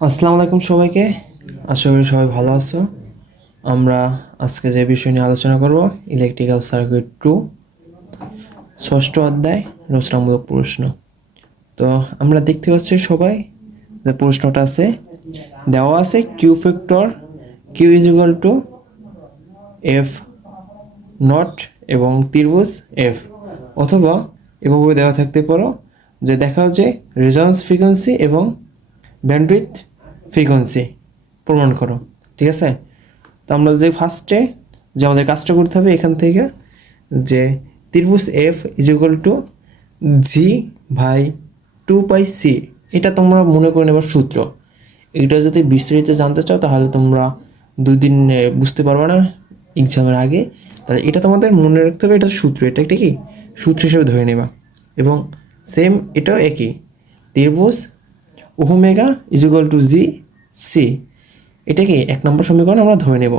আসসালামু আলাইকুম সবাইকে। আশা করি সবাই ভালো আছো। আমরা আজকে যে বিষয় নিয়ে আলোচনা করব, ইলেকট্রিক্যাল সার্কিট 2 ষষ্ঠ অধ্যায় রচনামূলক প্রশ্ন। তো আমরা দেখতে পাচ্ছি সবাই যে প্রশ্নটা আছে, দেওয়া আছে Q factor Q is equal to F naught এবং ত্রিভুজ এফ, অথবা এভাবে দেওয়া থাকতে পারো যে দেখা যে রেজোন্যান্স ফ্রিকোয়েন্সি এবং ব্যান্ডউইথ ফ্রিকোয়েন্সি প্রমাণ করো। ঠিক আছে, তো আমরা যে ফার্স্টে যে আমাদের কাজটা করতে হবে এখান থেকে, যে ত্রিভুজ F is equal to G by 2 pi C, এটা তোমরা মনে করে নেবার সূত্র। এটা যদি বিস্তারিত জানতে চাও তাহলে তোমরা 2 দিন বুঝতে পারবে না এক্সামের আগে, তাহলে এটা তোমাদের মনে রাখতে হবে, এটা সূত্র, এটা একটা কি সূত্র হিসেবে ধরে নেবা। এবং সেম এটাও একই, ত্রিভুজ omega is equal to G C, এটা কি 1 নম্বর সমীকরণ আমরা ধরে নেব।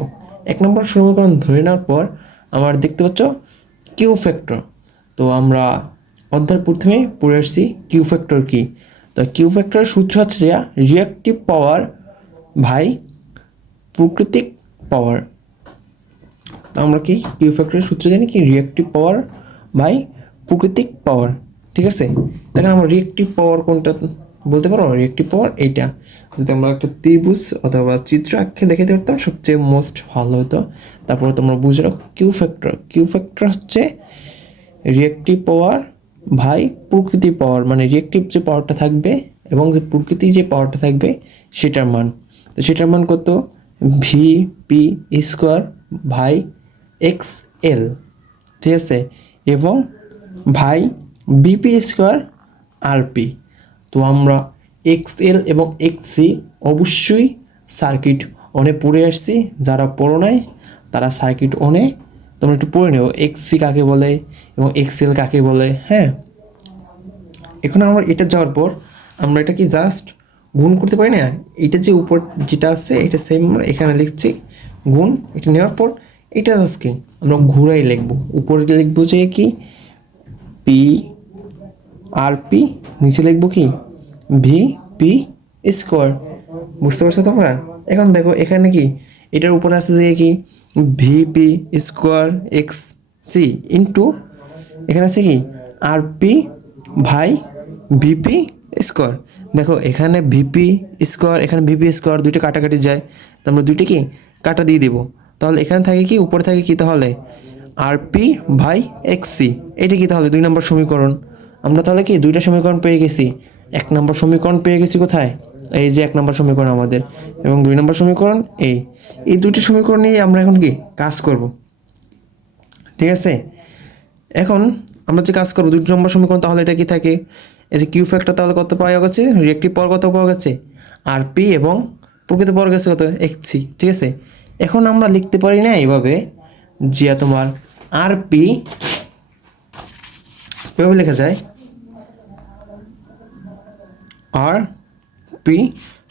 1 নম্বর সমীকরণ ধরে নেওয়ার পর আমরা দেখতে পাচ্ছ কিউ ফ্যাক্টর। তো আমরা অধ্যায় প্রথমে পড়ে আসছি কিউ ফ্যাক্টর কি। তো কিউ ফ্যাক্টরের সূত্র হচ্ছে যে রিঅ্যাক্টিভ পাওয়ার ভাই প্রাকৃতিক পাওয়ার। তো আমরা কি কিউ ফ্যাক্টরের সূত্র জানি কি, রিঅ্যাক্টিভ পাওয়ার বাই প্রাকৃতিক পাওয়ার। ঠিক আছে, দেখেন আমরা রিঅ্যাক্টিভ পাওয়ার কোনটা বলতে পারো, রিঅ্যাক্টিভ পাওয়ার এইটা। যদি আমরা একটা ত্রিভুজ অথবা চিত্র আঁকে দেখাতে পারতাম সবচেয়ে মোস্ট ভালো হতো। তারপরে তোমরা বুঝে রাখো কিউ ফ্যাক্টর, কিউ ফ্যাক্টর হচ্ছে রিঅ্যাক্টিভ পাওয়ার ভাই প্রকৃতি পাওয়ার, মানে রিঅ্যাক্টিভ যে পাওয়ারটা থাকবে এবং যে প্রকৃতি যে পাওয়ারটা থাকবে সেটার মান। তো সেটার মান কত, ভি পি স্কোয়ার ভাই এক্স এল। ঠিক আছে, এবং ভাই বিপি স্কোয়ার আরপি। তো আমরা এক্স এল এবং এক্স সি অবশ্যই সার্কিট অনে পড়ে আসছি, যারা পড়ো নাই তারা সার্কিট অনে তোমরা একটু পড়ে নেও এক্স সি কাকে বলে এবং এক্স এল কাকে বলে। হ্যাঁ, এখন আমরা এটা যাওয়ার পর আমরা এটা কি জাস্ট গুণ করতে পারি না, এটা যে উপর যেটা আছে এটা সেম আমরা এখানে লিখছি গুণ, এটা নেওয়ার পর এটা জাস্ট কি আমরা ঘুরাই লিখবো, উপরে লিখবো যে কি পি আর পি, নিচে লিখবো কি ভি পি স্কোয়ার। বুঝতে পারছো তোমরা? এখন দেখো এখানে কি এটার উপরে আছে যে কি V P square X C into এখানে আছে কি আর পি ভাই ভিপি স্কোয়ার। দেখো এখানে ভিপি স্কোয়ার এখানে ভিপি স্কোয়ার দুইটা কাটাকাটি যায়, তো আমরা দুইটা কি কাটা দিয়ে দিব। তাহলে এখানে থাকে কি উপরে থাকে কি তাহলে আরপি ভাই এক্স সি, এটা কি তাহলে 2 নম্বর সমীকরণ। আমরা তাহলে কি দুইটা সমীকরণ পেয়ে গেছি। 1 নম্বর সমীকরণ পেয়ে গেছি কোথায়, এই যে 1 নম্বর সমীকরণ আমাদের, এবং 2 নম্বর সমীকরণ এই দুইটা সমীকরণ নিয়ে আমরা এখন কি কাজ করব। ঠিক আছে, এখন আমরা যে কাজ করবো 2 নম্বর সমীকরণ, তাহলে এটা কি থাকে, এই যে কিউ ফ্যাক্টর তাহলে কত পাওয়া গেছে, রিঅ্যাক্টিভ পাওয়ার কত পাওয়া গেছে আর পি, এবং প্রকৃত পাওয়ার গেছে কত এক্স সি। ঠিক আছে, এখন আমরা লিখতে পারি না এইভাবে যে তোমার আর পি এভাবে লেখা যায় আর পি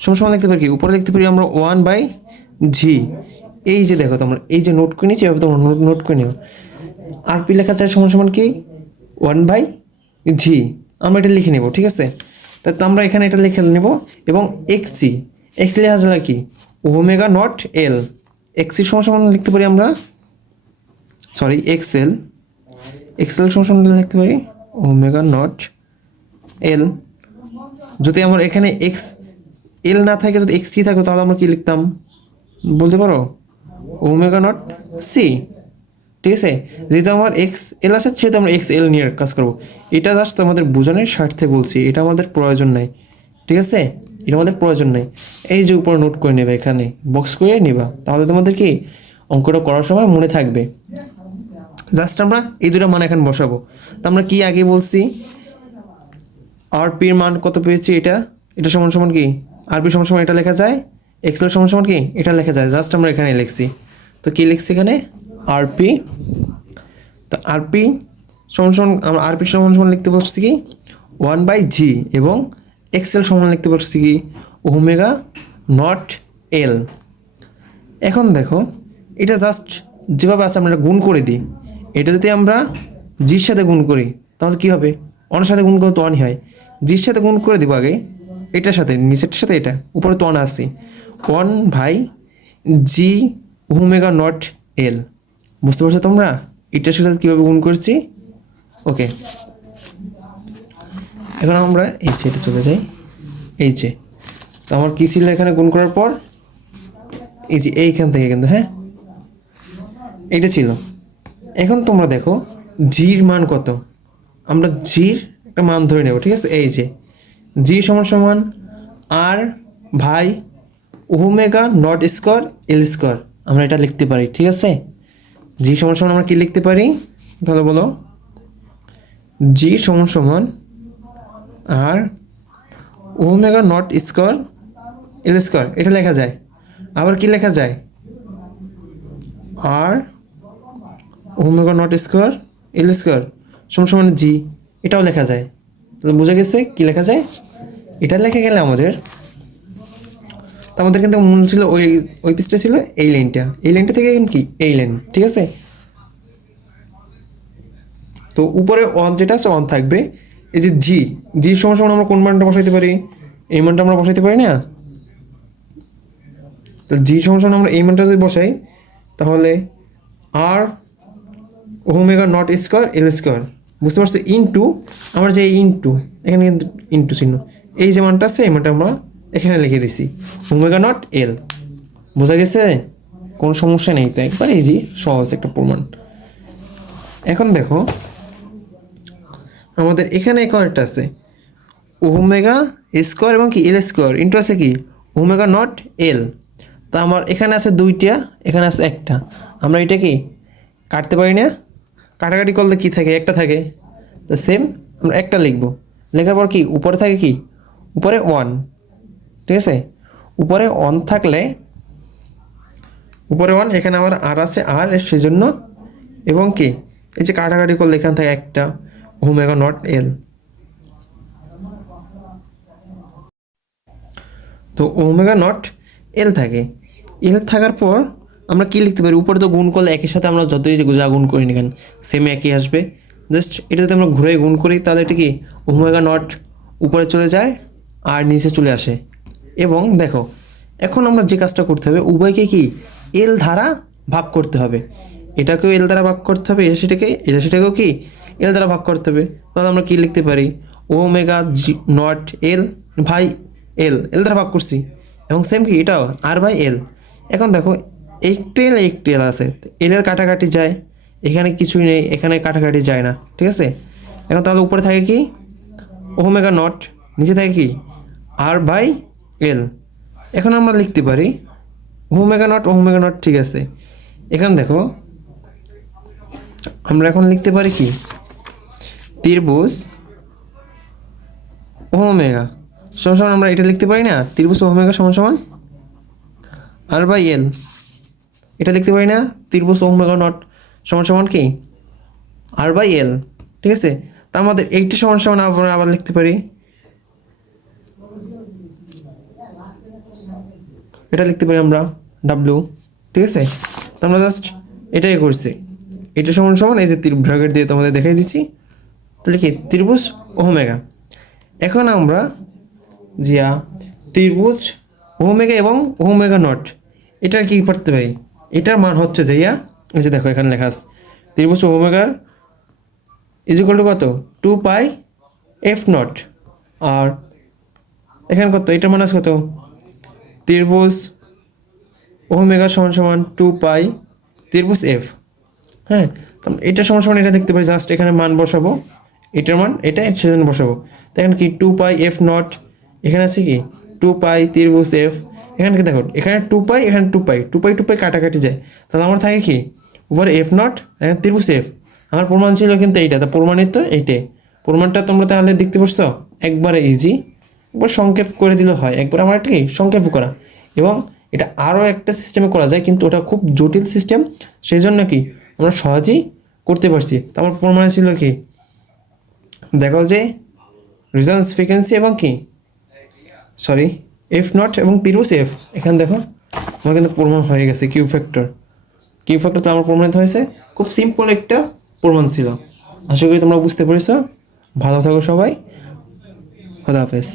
সমান লিখতে পারি কি, উপরে লিখতে পারি আমরা 1/জি। এই যে দেখো তোমরা এই যে নোট করে নিচ্ছি, এভাবে তোমরা নোট করে নিও। আর পি লেখা যায় সমান সমান কি 1/জি, আমরা এটা লিখে নেব। ঠিক আছে, তো আমরা এখানে এটা লিখে নেব, এবং এক্সি, এক্সি লেখা যায় কি ওমেগা নট এল, এক্সি সমান সমান লিখতে পারি আমরা, সরি এক্সেল, এক্সেল সমান সমান লিখতে পারি ওমেগা নট এল। যদি আমার এখানে এক্স এল না থাকে, যদি এক্স সি থাকতো তাহলে আমরা কি লিখতাম বলতে পারো, ওমেগা নট সি। ঠিক আছে, যেহেতু আমার এক্স এল আছে সেহেতু আমরা এক্স এল নিয়ে কাজ করবো। এটা জাস্ট আমাদের বোঝানোর স্বার্থে বলছি, এটা আমাদের প্রয়োজন নাই। ঠিক আছে, এটা আমাদের প্রয়োজন নাই। এই যে উপরে নোট করে নেবে, এখানে বক্স করে নিবা, তাহলে তোমাদের কি অঙ্কটা করার সময় মনে থাকবে। জাস্ট আমরা এই দুটো মান এখন বসাবো। তো আমরা কি আগে বলছি, আর পির মান কত পেয়েছি, এটা এটা সমান সমান কি আর পি সমান সমান এটা লেখা যায়, এক্সেল সমান সমান কি এটা লেখা যায়, জাস্ট আমরা এখানে লিখছি। তো কি লিখছি এখানে আর পি, তো আর পি সমান সমান আমরা আর পি সমান সমান লিখতে বলছি কি 1/জি, এবং এক্সেল সমান লিখতে বলছি কি ওমেগা নট এল। এখন দেখো এটা জাস্ট যেভাবে আছে আমরা এটা গুণ করে দিই, এটা যদি আমরা জির সাথে গুণ করি তাহলে কি হবে, ওয়ানের সাথে গুণ করলে তো ওয়ানই হয়, জির সাথে গুণ করে দিব আগে, এটার সাথে নিচেরটার সাথে এটা উপরে তো ওয়ান আছে, ওয়ান ভাই জি ওমেগা নট এল। বুঝতে পারছো তোমরা এটার সাথে কীভাবে গুণ করছি? ওকে, এখন আমরা এই যে এটা চলে যাই, এই যে তো আমার কী ছিল এখানে গুণ করার পর, এই যে এইখান থেকে কিন্তু, হ্যাঁ এইটা ছিল। এখন তোমরা দেখো জির মান কত, আমরা জির একটা মান ধরে নেব, ঠিক আছে? এই যে জি সমান সমান আর ভাই omega naught square L square, আমরা এটা লিখতে পারি, ঠিক আছে? জি সমান সমান আমরা কি লিখতে পারি তাহলে বলো? জি সমান সমান r omega naught square L square, এটা লেখা যায়। আবার কি লেখা যায়? R omega naught square L square সমান সমান জি, এটাও লেখা যায়। তাহলে বোঝা গেছে কি লেখা যায়? এটা লেখা গেলে আমাদের, তো আমাদের কিন্তু মূল ছিল ওই ওই পিসটা ছিল এই লাইনটা, এই লাইনটা থেকে কি এই লাইন, ঠিক আছে? তো উপরে অন যেটা আছে অন থাকবে। এই যে জি, জি সমান সমান আমরা কোন মানটা বসাইতে পারি? এই মানটা আমরা বসাইতে পারি না? তো জি সমান সমান আমরা এই মানটা যদি বসাই তাহলে r omega naught square L square, বুঝতে পারছো? ইনটু আমরা যে ইনটু, এখানে কিন্তু ইনটু চিহ্ন, এই যে মানটা আছে এই মানটা আমরা এখানে লিখে দিছি ওমেগা নট এল। বোঝা গেছে? কোনো সমস্যা নেই তো, একবার ইজি সহজ একটা প্রমাণ। এখন দেখো আমাদের এখানে একটা আছে ওমেগা স্কোয়ার এবং কি এল স্কোয়ার ইন্টু আছে কি ওমেগা নট এল। তা আমার এখানে আছে দুইটা, এখানে আছে একটা, আমরা এটা কি কাটতে পারি না? কাটাকাটি করলে কি থাকে? একটা থাকে। তো সেম আমরা একটা লিখবো, লেখার পর কি উপরে থাকে কি উপরে ওয়ান, ঠিক আছে? উপরে ওয়ান থাকলে উপরে ওয়ান, এখানে আমার আর আছে আর সেই জন্য, এবং কি এই যে কাটাকাটি করলে এখান থেকে একটা ওমেগা নট এল। তো ওমেগা নট এল থাকে, এল থাকার পর আমরা কি লিখতে পারি? উপরে তো গুণ করলে একই সাথে আমরা যতই যা গুণ করি না কেন সেম একই আসবে। জাস্ট এটা যদি আমরা ঘুরে গুণ করি তাহলে এটা কি ওমেগা নট উপরে চলে যায় আর নিচে চলে আসে। এবং দেখো এখন আমরা যে কাজটা করতে হবে, উভয়কে কি এল দ্বারা ভাগ করতে হবে। এটাকেও এল দ্বারা ভাগ করতে হবে, এটা সেটাকেও কি এল দ্বারা ভাগ করতে হবে। তাহলে আমরা কি লিখতে পারি? ওমেগা জি নট এল ভাই এল, এল দ্বারা ভাগ করছি, এবং সেম কি এটাও আর বাই এল। এখন দেখো একটু এল আছে, এল এর কাটাকাটি যায়, এখানে কিছুই নেই, এখানে কাটাকাটি যায় না, ঠিক আছে? এখন তাহলে উপরে থাকে কি ওমেগা নট, নিচে থাকে কি আর বাই এল। এখন আমরা লিখতে পারি ওমেগা নট, ঠিক আছে? এখানে দেখো আমরা এখন লিখতে পারি কি ত্রিভুজ ওমেগা সমান সমান, আমরা এটা লিখতে পারি না? ত্রিভুজ ওমেগা সমান সমান আর বাই এল, এটা লিখতে পারি না? ত্রিভুজ ওমেগা নট সমান সমান কি আর বাই এল, ঠিক আছে? তা আমাদের এইটি সমান সমান আমরা আবার লিখতে পারি, এটা লিখতে পারি আমরা ডাব্লিউ, ঠিক আছে? তো আমরা জাস্ট এটাই করছি, এটা সমান সমান এই যে ব্র্যাকেট দিয়ে তোমাদের দেখাই দিচ্ছি, তাহলে কি ত্রিভুজ ওমেগা। এখন আমরা জিয়া ত্রিভুজ ওমেগা এবং ওমেগা নট এটার কি করতে পারি? এটার মান হচ্ছে যাইয়া এই যে দেখো এখানে লেখা আছে ত্রিভুজ ওমেগার ইজ ইকুয়াল টু কত 2 পাই এফ নট, আর এখানে কত এটার মান আছে কত ত্রিভুজ ওমেগা সমান সমান 2 পাই ত্রিভুজ এফ। হ্যাঁ, এটা সমান সমান এটা দেখতে পাই, জাস্ট এখানে মান বসাবো, এটার মান এটা সেজন্য বসাবো। তো এখানে কি 2 পাই এফ নট, এখানে আছে কি 2 পাই ত্রিভুজ এফ। এখানে কি দেখো এখানে 2 পাই, এখানে 2 পাই কাটাকাটি যায়, তাহলে আমার থাকে কি উপরে এফ নট, এখানে ত্রিভুজ এফ। আমার প্রমাণ ছিল কিন্তু এইটা, তো প্রমাণিত এইটাই। প্রমাণটা তোমরা তাহলে দেখতে পাচ্ছ একবারে ইজি, একবার সংক্ষেপ করে দিলে হয়, একবার আমার একটা কি সংক্ষেপ করা। এবং এটা আরও একটা সিস্টেমে করা যায়, কিন্তু ওটা খুব জটিল সিস্টেম, সেই জন্য কি আমরা সহজেই করতে পারছি। তো আমার প্রমাণ ছিল কি দেখো যে রেজোন্যান্স ফ্রিকোয়েন্সি এবং কি সরি এফ নট এবং ত্রিভুজ এফ, এখানে দেখো আমার কিন্তু প্রমাণ হয়ে গেছে। কিউ ফ্যাক্টর তো আমার প্রমাণিত হয়েছে। খুব সিম্পল একটা প্রমাণ ছিল। আশা করি তোমরা বুঝতে পেরেছো। ভালো থাকো সবাই, খোদা হাফেজ।